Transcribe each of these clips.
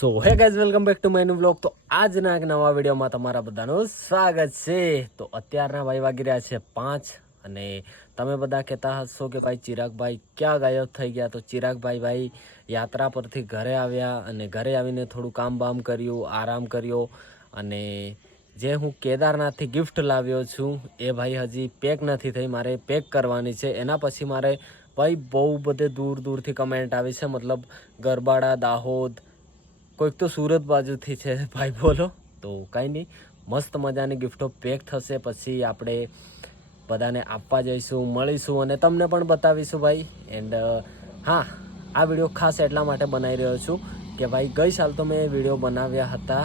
So hey guys welcome back to my new vlog. તો આજના એક નવા વિડીયોમાં તમારા બધાનું સ્વાગત છે। તો અત્યારના ભાઈ વાગી રહ્યા છે 5 અને તમે બધા કહેતા હશો કે ભાઈ ચિરાગભાઈ ક્યાં ગાયબ થઈ ગયા। તો ચિરાગભાઈ ભાઈ યાત્રા પરથી ઘરે આવ્યા અને ઘરે આવીને થોડું કામ બામ કર્યું, આરામ કર્યો અને જે હું કેદારનાથથી ગિફ્ટ લાવ્યો છું એ ભાઈ હજી પેક નથી થઈ, મારે પેક કરવાની છે। એના પછી મારે ભાઈ બહુ બધે દૂર દૂરથી કમેન્ટ આવી છે, મતલબ ગરબાડા, દાહોદ, કોઈક તો સુરત બાજુથી છે ભાઈ બોલો। તો કાંઈ નહીં, મસ્ત મજાની ગિફ્ટો પેક થશે, પછી આપણે બધાને આપવા જઈશું, મળીશું અને તમને પણ બતાવીશું ભાઈ। એન્ડ હા, આ વિડીયો ખાસ એટલા માટે બનાવી રહ્યો છું કે ભાઈ ગઈ સાલ તો મેં વિડીયો બનાવ્યા હતા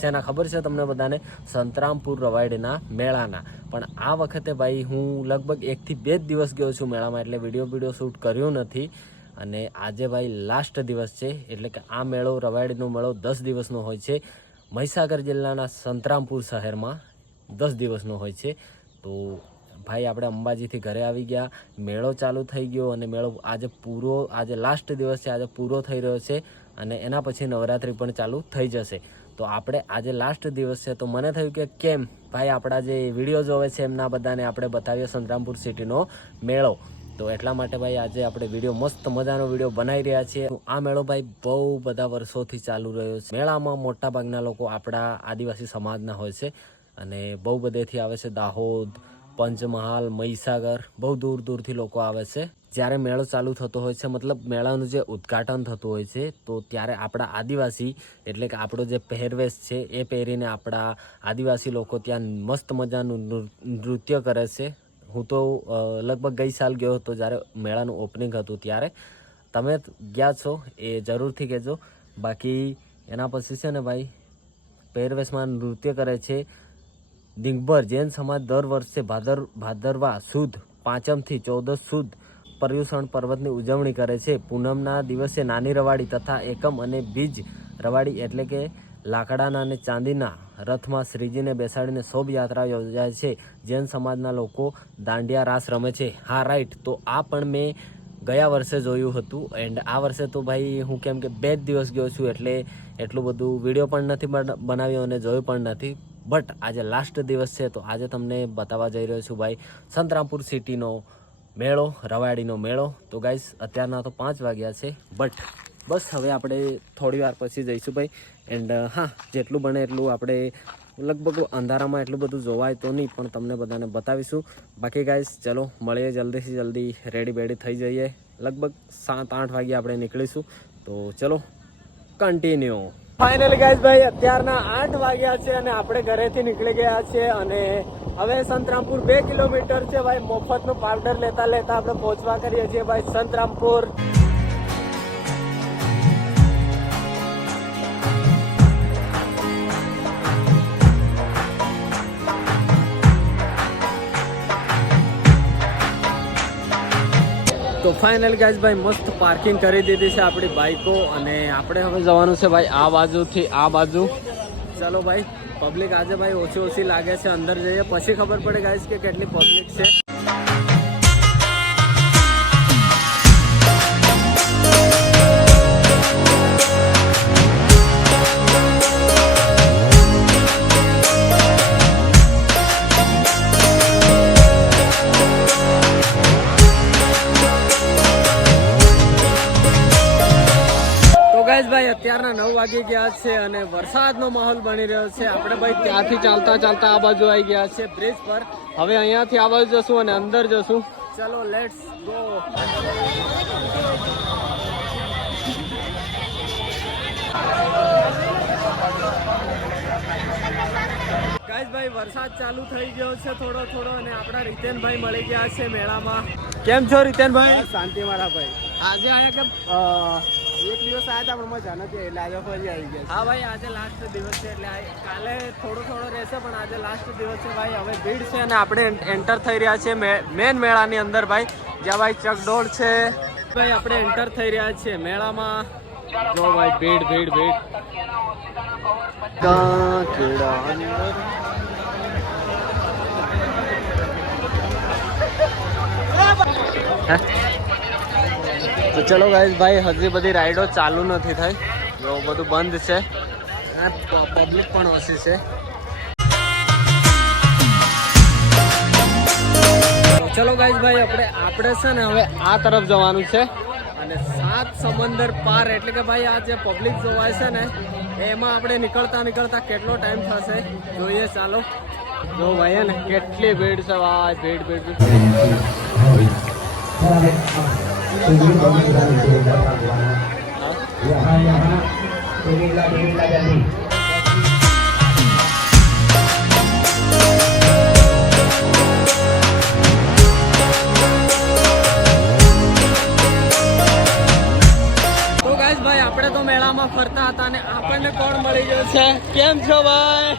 શેના ખબર છે તમને બધાને, સંતરામપુર રવાડીના મેળાના, પણ આ વખતે ભાઈ હું લગભગ 1 થી 2 જ દિવસ ગયો છું મેળામાં, એટલે વિડીયો શૂટ કર્યો નથી। અને આજે ભાઈ લાસ્ટ દિવસ છે, એટલે કે આ મેળો, રવાડીનો મેળો 10 દિવસનો હોય છે। મહીસાગર જિલ્લાના સંતરામપુર શહેરમાં 10 દિવસનો હોય છે। તો ભાઈ આપણે અંબાજીથી ઘરે આવી ગયા, મેળો ચાલુ થઈ ગયો અને મેળો આજે લાસ્ટ દિવસ છે, આજે પૂરો થઈ રહ્યો છે અને એના પછી નવરાત્રિ પણ ચાલુ થઈ જશે। તો આપણે આજે લાસ્ટ દિવસ છે, તો મને થયું કે કેમ ભાઈ આપણા જે વિડીયો જોવે છે એમના બધાને આપણે બતાવીએ સંતરામપુર સિટીનો મેળો। તો એટલા માટે ભાઈ આજે આપણે વિડીયો, મસ્ત મજાનો વિડીયો બનાવી રહ્યા છીએ। આ મેળો ભાઈ બહુ બધા વર્ષોથી ચાલુ રહ્યો છે। મેળામાં મોટા ભાગના લોકો આપણા આદિવાસી સમાજના હોય છે અને બહુ બધેથી આવે છે, દાહોદ, પંચમહાલ, મહીસાગર, બહુ દૂર દૂરથી લોકો આવે છે। જ્યારે મેળો ચાલુ થતો હોય છે, મતલબ મેળાનું જે ઉદ્ઘાટન થતું હોય છે, તો ત્યારે આપણા આદિવાસી, એટલે કે આપણો જે પહેરવેશ છે એ પહેરીને આપણા આદિવાસી લોકો ત્યાં મસ્ત મજાનું નૃત્ય કરે છે। હું તો લગભગ ગઈ સાલ ગયો હતો જ્યારે મેળાનું ઓપનિંગ હતું, ત્યારે તમે ગયા છો એ જરૂરથી કહેજો। બાકી એના પછી છે ને ભાઈ પહેરવેશમાં નૃત્ય કરે છે દિગંબર જૈન સમાજ। દર વર્ષે ભાદરવા સુદ 5મથી 14 સુદ પર્યુષણ પર્વતની ઉજવણી કરે છે। પૂનમના દિવસે નાની રવાડી તથા એકમ અને બીજ રવાડી, એટલે કે લાકડાના અને ચાંદીના રથમાં શ્રીજીને બેસાડીને શોભાયાત્રા યોજાય છે। જૈન સમાજના લોકો દાંડિયા રાસ રમે છે। હા રાઈટ, તો આ પણ મેં ગયા વર્ષે જોયું હતું એન્ડ આ વર્ષે તો ભાઈ હું કેમ કે 2 જ દિવસ ગયો છું, એટલે એટલું બધું વિડીયો પણ નથી બનાવ્યો અને જોયું પણ નથી। બટ આજે લાસ્ટ દિવસ છે, તો આજે તમને બતાવવા જઈ રહ્યો છું ભાઈ સંતરામપુર સિટીનો મેળો, રવાડીનો મેળો। તો ગાઈસ અત્યારના તો 5 વાગ્યા છે, બટ બસ હવે આપણે થોડી વાર પછી જઈશું ભાઈ। એન્ડ હા, જેટલું બને એટલું આપણે, લગભગ અંધારામાં એટલું બધું જોવાય તો નહીં, પણ તમને બધાને બતાવીશું। બાકી ગાઈસ ચલો મળીએ, જલ્દીથી જલ્દી રેડી બેડી થઈ જઈએ, લગભગ 7-8 વાગે આપણે નીકળીશું। તો ચલો કન્ટિન્યુ। ફાઇનલી ગાઈસ ભાઈ અત્યારના 8 વાગ્યા છે અને આપણે ઘરેથી નીકળી ગયા છે અને હવે સંતરામપુર 2 કિલોમીટર છે ભાઈ। મફતનું પાવડર લેતા લેતા આપણે પહોંચવા કરીએ છીએ ભાઈ સંતરામપુર। તો ફાઇનલ ગાઈઝ ભાઈ મસ્ત પાર્કિંગ કરી દીધી છે આપણી બાઇકો અને આપણે હવે જવાનું છે ભાઈ આ બાજુથી આ બાજુ। ચલો ભાઈ, પબ્લિક આજે ભાઈ ઓછી લાગે છે, અંદર જઈએ પછી ખબર પડે ગાઈઝ કે કેટલી પબ્લિક છે। ભાઈ અત્યારના 9 વાગી ગયા છે અને વરસાદનો માહોલ બની રહ્યો છે। આપણે ભાઈ ત્યાંથી ચાલતા ચાલતા આ બાજુ આવી ગયા છે બ્રિજ પર, હવે અહીંયાથી આ બાજુ જશું અને અંદર જશું। ચલો લેટ્સ ગો। ગાઈઝ ભાઈ વરસાદ ચાલુ થઈ ગયો છે થોડો થોડો અને આપણા રીતેનભાઈ મળી ગયા છે મેળામાં। કેમ છો રીતેનભાઈ? શાંતિ મારા ભાઈ। આજે અહીંયા કે એક દિવસ આવ્યા હતા પણ મજા નથી, એટલે આજે ફરી આવી ગયા। હા ભાઈ આજે લાસ્ટ દિવસ છે, એટલે કાલે થોડો રહેશે પણ આજે લાસ્ટ દિવસ છે ભાઈ। હવે ભીડ છે અને આપણે એન્ટર થઈ રહ્યા છે મેન મેળાની અંદર ભાઈ, જ્યાં ભાઈ ચકડોળ છે ભાઈ। આપણે એન્ટર થઈ રહ્યા છીએ મેળામાં, જો ભાઈ ભીડ ભીડ ભીડ। તો ચલો ગાઈઝ ભાઈ હજી બધી રાઈડો ચાલુ નથી થઈ, જો બધું બંધ છે. પબ્લિક પણ ઓછી છે. ચલો ગાઈસ ભાઈ આપણે છે ને હવે આ તરફ જવાનું છે અને 7 સમંદર પાર એટલે કે ભાઈ આ જે પબ્લિક જોવાય છે ને એમાં આપણે નીકળતા કેટલો ટાઈમ થશે જોઈએ. ચાલો જો ભાઈ ને કેટલી ભીડ છે ભાઈ, ભીડ. ભાઈ આપણે તો મેળામાં ફરતા હતા અને આપણને કોણ મળી ગયો છે? કેમ છો ભાઈ?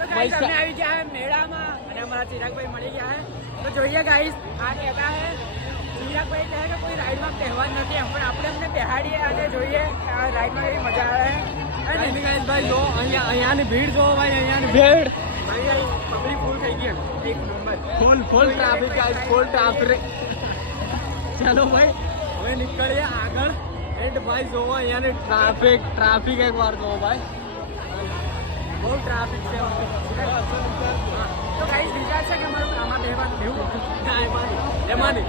તમને આવી ગયા है મેળામાં અને અમારા ચિરાગભાઈ મળી ગયા है. તો જોઈએ ગાઈસ, આ કહેતા है ચિરાગભાઈ કહે કે કોઈ રાઈડમાં તહેવાર નથી એમ, પણ આપણે એમને બેહાડીએ અને જોઈએ આ રાઈડમાં એવી મજા આવે. અને ગાઈસ ભાઈ જો અહીંયાની ભીડ જો ભાઈ, અહીંયાની ભીડ પબ્લિક ફૂલ થઈ ગઈ એક number. Full traffic guys, full traffic. ચાલો ભાઈ હવે નીકળીએ આગળ. એન્ડ ભાઈ જોવો અહીંયાની ટ્રાફિક એકવાર જોવો ભાઈ, બહુ ટ્રાફિક છે. તો ગાઈસ વિચાર છે કે અમારું આમાં બેહવાનું એવું એમાંની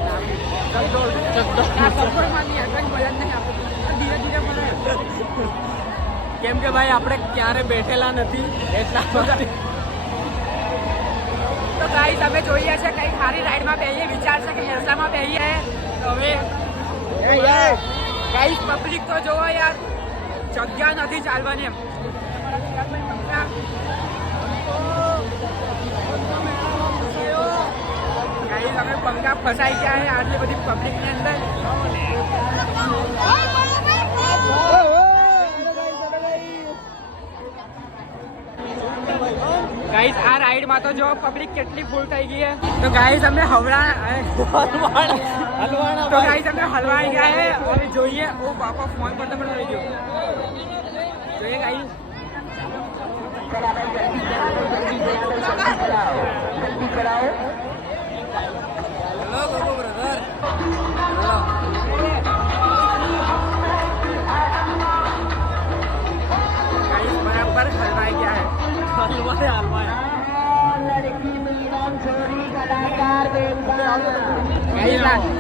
ધીરે મળે કેમ કે ભાઈ આપણે ક્યારે બેઠેલા નથી એટલા માટે. તો ગાઈસ અમે જોઈએ છે કઈ સારી રાઈડમાં બેહીએ. વિચાર છે કે મેરસામાં બેહીએ. તો હવે ગાઈસ પબ્લિક તો જોવો યાર, જગ્યા નથી ચાલવાની એમ. ગાઈસ અમે પંખા ફસાઈ ગયા છે આટલી બધી પબ્લિકની અંદર. ગાઈસ આ રાઈડમાં તો જો પબ્લિક કેટલી ફૂલ થઈ ગઈ છે. તો ગાઈસ અમે હલવાણા તો ગાઈસ અમે હલવાઈ ગયા છે. હવે જોઈએ. ઓ બાપા ફોન પર તો પણ રહી ગયો. જોઈએ ગાઈસ. હેલો ગોગો બ્રધર. ગાઈસ બરાબર હલવાઈ ગયા છે.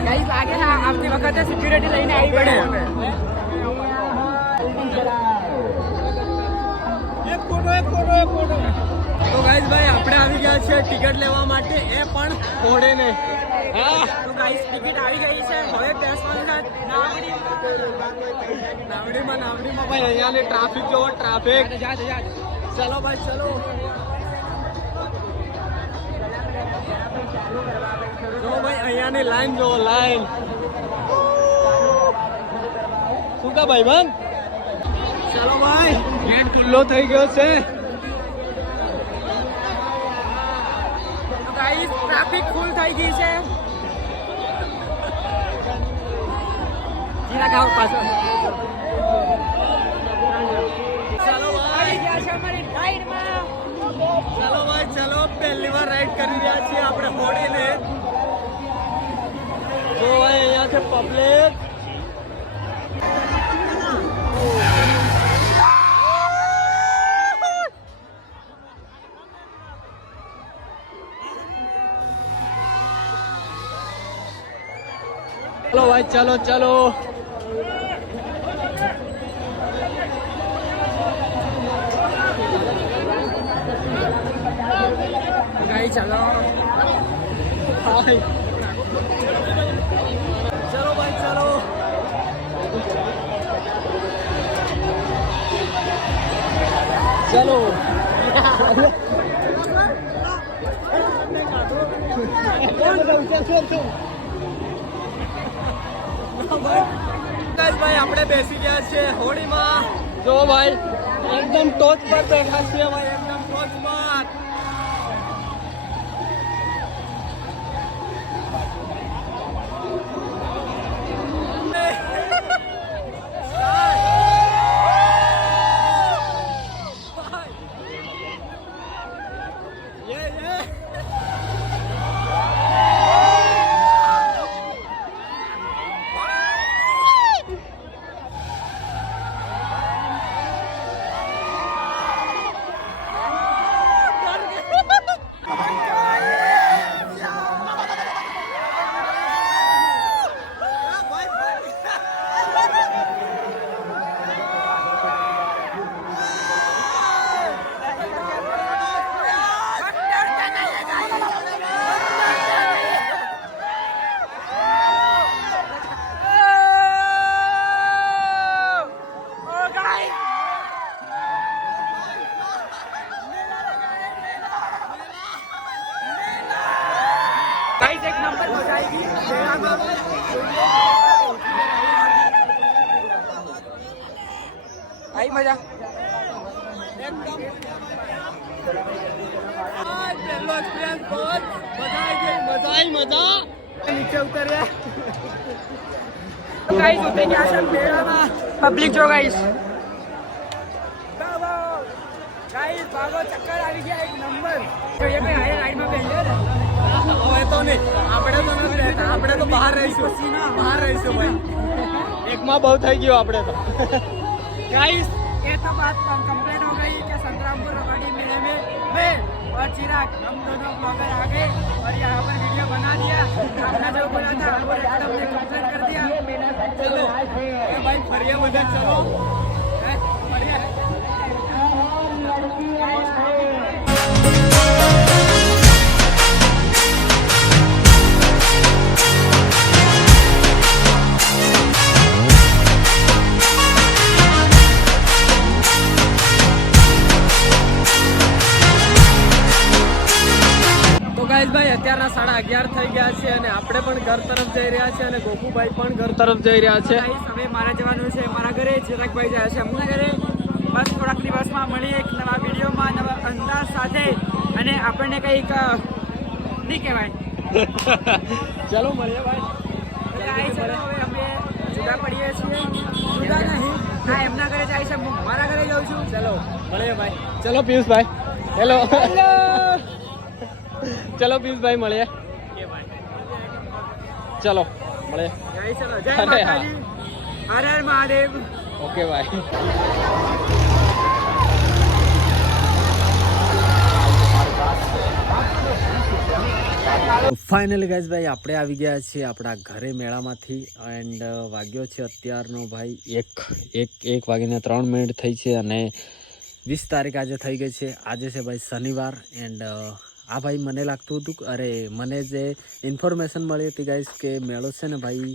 ગાઈસ લાગે છે આવતી વખતે સિક્યુરિટી લઈને આવી પડે. તો ગાઈસ ભાઈ આપણે આવી ગયા છે ટિકિટ લેવા માટે, એ પણ ઘોડે નહીં. તો ગાઈસ ટિકિટ આવી ગઈ છે. હવે બેસવાનું છે નાવડીમાં ભાઈ અહીંયાની ટ્રાફિક જોવો, ટ્રાફિક. ચલો ભાઈ ચલો. જો ભાઈ અહીંયાની લાઈન જોવો, લાઈન. શું કા ભાઈ બન? ચલો ભાઈ ગેટ ખુલ્લો થઈ ગયો છે. તો ગાઈસ ટ્રાફિક ફૂલ થઈ ગઈ છે. જીરા ગાવ પાછળ ચલો ભાઈ, ગયા છે અમારી રાઈડમાં. ચલો ભાઈ ચલો. પહેલી વાર રાઈડ કરી રહ્યા છીએ આપણે હોડીને. જો ભાઈ અહીંયા છે પબ્લિક. ચલો ભાઈ ચલો ચલો. ગાઈસ ચાલો. ભાઈ ચલો ભાઈ ચલો. ચલો ભાઈ આપણે બેસી ગયા છે હોડીમાં. જો ભાઈ એકદમ ટોચ પર બેઠા છે ભાઈ, એકદમ ટોચ પર. नंबर मजा आएगी मेला में। आई मजा मजा नीचे उतर गया गाइस। उतरे क्या सब मेला में पब्लिक जो गाइस गाइस भागो चक्कर આવી ગયા એક નંબર। જોઈએ કે આ રાઈડ માં બેહીએ હવે તો નહીં આપણે તો નથી રહેતા આપણે તો બહાર રહીશું ભાઈ એક માં બહુ થઈ ગયો આપણે તો गाइस। ये तो बात कंप्लीट हो गई कि संतरामपुर रबाड़ी मेले में मैं और चिराग हम दोनों ब्लॉगर आ गए और यहाँ पर वीडियो बना दिया। हमने जो बोला था वो एकदम ने कंप्लीट कर दिया। चलो भाई फरिया मजा चलो बढ़िया ગાઈસ ભાઈ અત્યારના 11:30 થઈ ગયા છે અને આપણે પણ ઘર તરફ જઈ રહ્યા છે અને ગોપુભાઈ પણ ઘર તરફ જઈ રહ્યા છે। હવે મારે જવાનું છે મારા ઘરે, ચિરાગભાઈ જાય છે અમના ઘરે। બસ થોડાક દિવસમાં મળીએ એક નવા વિડીયોમાં નવા અંદાજ સાથે અને આપણને કંઈક નહીં કહેવાય ચલો મળીએ ભાઈ। ચલો હવે અમે જુદા પડીએ છીએ, જુદા નહીં હા એમના ઘરે જાય છે હું મારા ઘરે જાઉં છું। ચલો મળીએ ભાઈ। ચલો પિયુષભાઈ હેલો હેલો चलो पीयूष भाई મળીએ चलो મળીએ चलो जय माताजी हर हर महादेव ओके भाई। ફાઇનલી ગાઈઝ ભાઈ આપણે આવી ગયા છીએ આપણા ઘરે મેળામાંથી એન્ડ વાગ્યો છે અત્યારનો ભાઈ 1:03 થઈ છે અને 20 તારીખ આજે થઈ ગઈ છે। આજે છે ભાઈ શનિવાર એન્ડ આ ભાઈ મને લાગતું હતું અરે મને જે ઇન્ફોર્મેશન મળી હતી ગાઈસ કે મેળો છે ને ભાઈ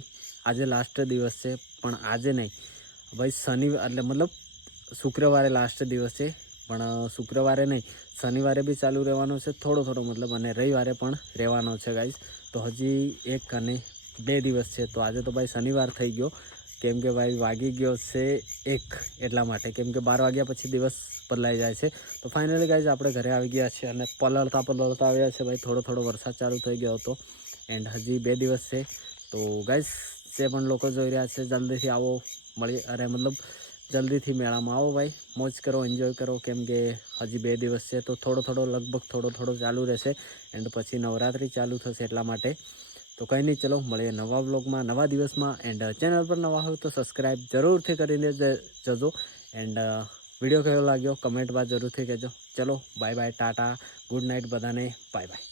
આજે લાસ્ટ દિવસ છે પણ આજે નહીં ભાઈ શનિવાર એટલે મતલબ શુક્રવારે લાસ્ટ દિવસ છે પણ શુક્રવારે નહીં શનિવારે બી ચાલુ રહેવાનો છે થોડો મતલબ અને રવિવારે પણ રહેવાનો છે ગાઈસ। તો હજી 1 અને 2 દિવસ છે તો આજે તો ભાઈ શનિવાર થઈ ગયો કેમ કે ભાઈ વાગી ગયો છે 1 એટલા માટે કેમ કે 12 વાગ્યા પછી દિવસ બદલાઈ જાય છે। તો ફાઇનલી ગાઈઝ આપણે ઘરે આવી ગયા છે અને પલળતા આવ્યા છે ભાઈ થોડો વરસાદ ચાલુ થઈ ગયો હતો એન્ડ હજી 2 દિવસ છે। તો ગાઈઝ જે પણ લોકો જોઈ રહ્યા છે જલ્દીથી આવો મળીએ અરે મતલબ જલ્દીથી મેળામાં આવો ભાઈ મોજ કરો એન્જોય કરો કેમ કે હજી 2 દિવસ છે તો થોડો લગભગ થોડો ચાલુ રહેશે એન્ડ પછી નવરાત્રિ ચાલુ થશે એટલા માટે। તો કંઈ નહીં ચલો મળીએ નવા વ્લોગમાં નવા દિવસમાં એન્ડ ચેનલ પર નવા હોય તો સબસ્ક્રાઈબ જરૂરથી કરીને જજો એન્ડ વિડીયો કેવો લાગ્યો કમેન્ટમાં જરૂરથી કહેજો। ચલો bye bye tata good night બધાને બાય બાય।